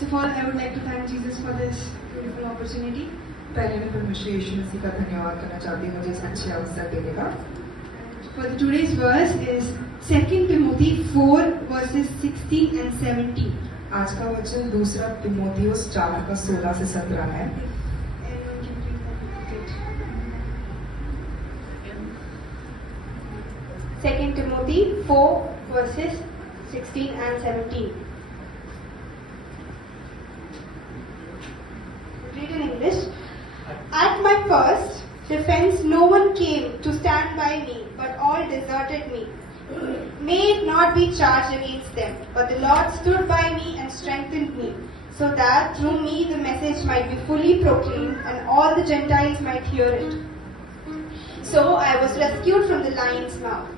First of all, I would like to thank Jesus for this beautiful opportunity. पहले मैं परमेश्वर यीशु मसीह का धन्यवाद करना चाहती हूँ मुझे इस अच्छे अवसर देने का। For the today's verse is 2 Timothy 4 verses 16 and 17. आज का वचन दूसरा तिमोथियुस 4 का 16 से 17 है। Anyone can please help me read it. 2 Timothy 4 verses 16 and 17. Read in English. At my first defense, no one came to stand by me, but all deserted me. May it not be charged against them, but the Lord stood by me and strengthened me, so that through me the message might be fully proclaimed and all the Gentiles might hear it. So I was rescued from the lion's mouth.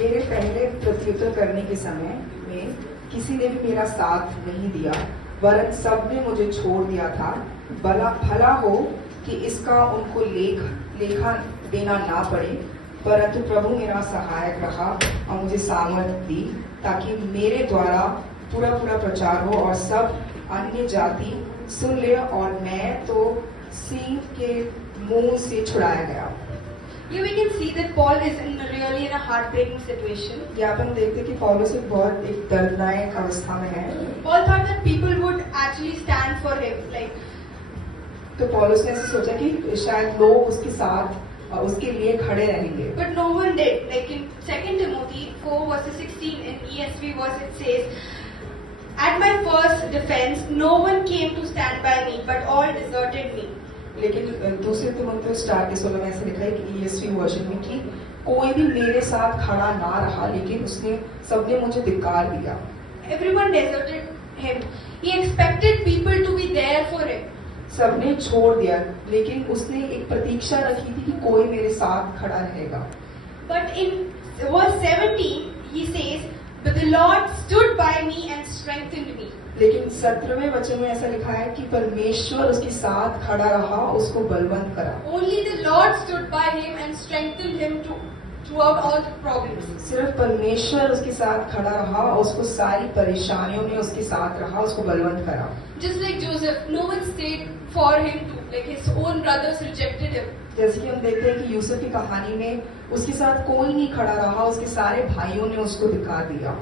मेरे पहले प्रत्युत्तर करने के समय में किसी ने भी मेरा साथ नहीं दिया, वरन सब ने मुझे छोड़ दिया था। भला हो कि इसका उनको लेखा देना ना पड़े, परंतु प्रभु मेरा सहायक रहा और मुझे सामर्थ दी, ताकि मेरे द्वारा पूरा प्रचार हो और सब अन्य जाति सुन ले, और मैं तो सिंह के मुंह से छुड़ाया गया। Here we can see that Paul is really in a heartbreaking situation. यहाँ पर हम देखते कि पौलुस बहुत एक दर्दनाक अवस्था में है। Paul thought that people would actually stand for him, तो पौलुस ने ऐसे सोचा कि शायद लोग उसके साथ उसके लिए खड़े रहेंगे। But no one did. Like in 2 Timothy 4 verses 16 in ESV verse it says, "At my first defense, no one came to stand by me, but all deserted me." लेकिन दूसरे तिमोथियुस 4:16 में ऐसे लिखा है कि ESV वर्जन में कि कोई भी मेरे साथ खड़ा ना रहा, लेकिन सबने मुझे धिक्कार दिया। Everyone deserted him. He expected people to be there for him. सबने छोड़ दिया, लेकिन उसने एक प्रतीक्षा रखी थी कि कोई मेरे साथ खड़ा रहेगा। But in verse 17 he says, "But the Lord stood by me and strengthened me." लेकिन 17वें वचन में ऐसा लिखा है कि परमेश्वर उसके साथ खड़ा रहा, उसको बलवंत करा। Only the Lord stood by him and strengthened him throughout all the problems. सिर्फ परमेश्वर उसके साथ खड़ा रहा, उसको सारी परेशानियों में उसके साथ रहा, उसको बलवंत करा। Just like Joseph, no one stayed for him too. Like his own brothers rejected him. जैसे कि हम देखते हैं कि यूसुफ की कहानी में उसके साथ कोई नहीं खड़ा रहा, उसके सारे भाइयों ने उसको धिक्कार दिया।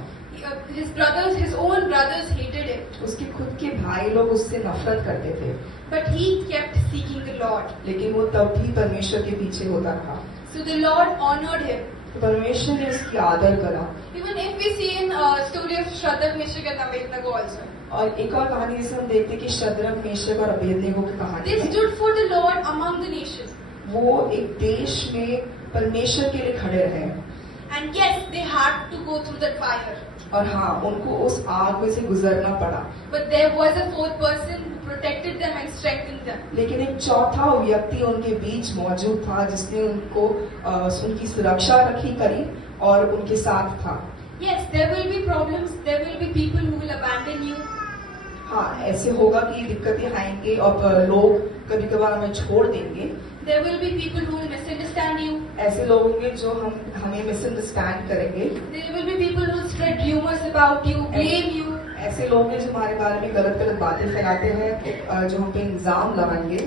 His own brothers hated him. उसके खुद के भाई लोग उससे नफरत करते थे, But he kept seeking the Lord. लेकिन वो तब भी परमेश्वर के पीछे होता रहा। So the Lord honored him. तो परमेश्वर ने उसकी आदर करा। Even if we see in story of Shadrach, Meshach and Abednego also. और एक और कहानी जिसे हम देखते हैं कि शद्रक, मेशक और अबेदनेगो की कहानी They है। stood for the Lord among the nations. वो एक देश में परमेश्वर के लिए खड़े रहे। And yes, they had to go through that fire. और हाँ, उनको उस आग में से गुजरना पड़ा। But there was a fourth person who protected them and strengthened them. लेकिन एक चौथा व्यक्ति उनके बीच मौजूद था, जिसने उनकी सुरक्षा करी और उनके साथ था। Yes, there will be problems. There will be people who will abandon you. हाँ, ऐसे होगा कि दिक्कतें आएंगे और लोग कभी कभार हमें छोड़ देंगे। There will be people who will misunderstand you. ऐसे लोग होंगे जो हमें मिसअंडरस्टैंड करेंगे। There will be people who will spread rumors about you, blame you. ऐसे लोग हैं जो हमारे बारे में गलत बातें फैलाते हैं, जो हम पे इल्जाम लगाएंगे।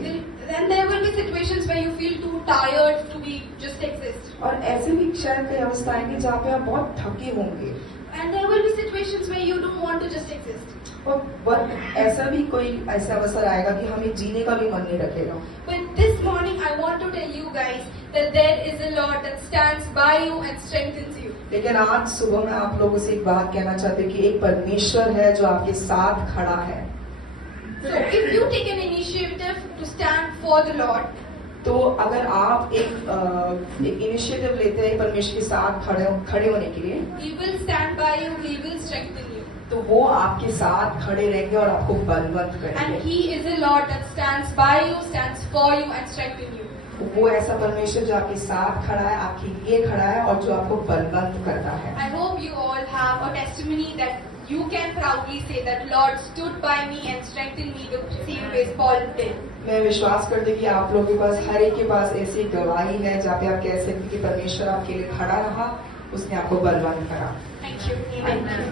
Then there will be situations where you feel too tired to be just exist. और ऐसे भी शायद कई अवस्था आएंगे जहाँ पे आप बहुत थके होंगे। And there will be situations where you don't want to just exist. और ऐसा भी कोई ऐसा अवसर आएगा कि हमें जीने का भी मन नहीं रखेगा। But this morning I want to tell you guys that there is a Lord that stands by you and strengthens you. लेकिन आज सुबह मैं आप लोगों से एक बात कहना चाहती हूँ कि एक परमेश्वर है जो आपके साथ खड़ा है। So if you take an initiative to stand for the Lord, तो अगर आप एक इनिशिएटिव लेते हैं परमेश्वर के साथ खड़े होने के लिए, He will stand by you, He will strengthen you. तो वो आपके साथ खड़े रहेंगे और आपको बलवंत And करेंगे। He is a Lord that stands by you, stands for you and strengthens you. वो ऐसा परमेश्वर जो आपके साथ खड़ा है, आपके लिए खड़ा है और जो आपको बलवंत करता है। I hope you all have a testimony that you can proudly say that Lord stood by me and strengthened me the same way as Paul did. मैं विश्वास करती हूँ कि आप लोगों के पास हर एक के पास ऐसी गवाही है जहाँ पे आप कह सकते हैं कि परमेश्वर आपके लिए खड़ा रहा, उसने आपको बलवंत करा। Thank you. Amen.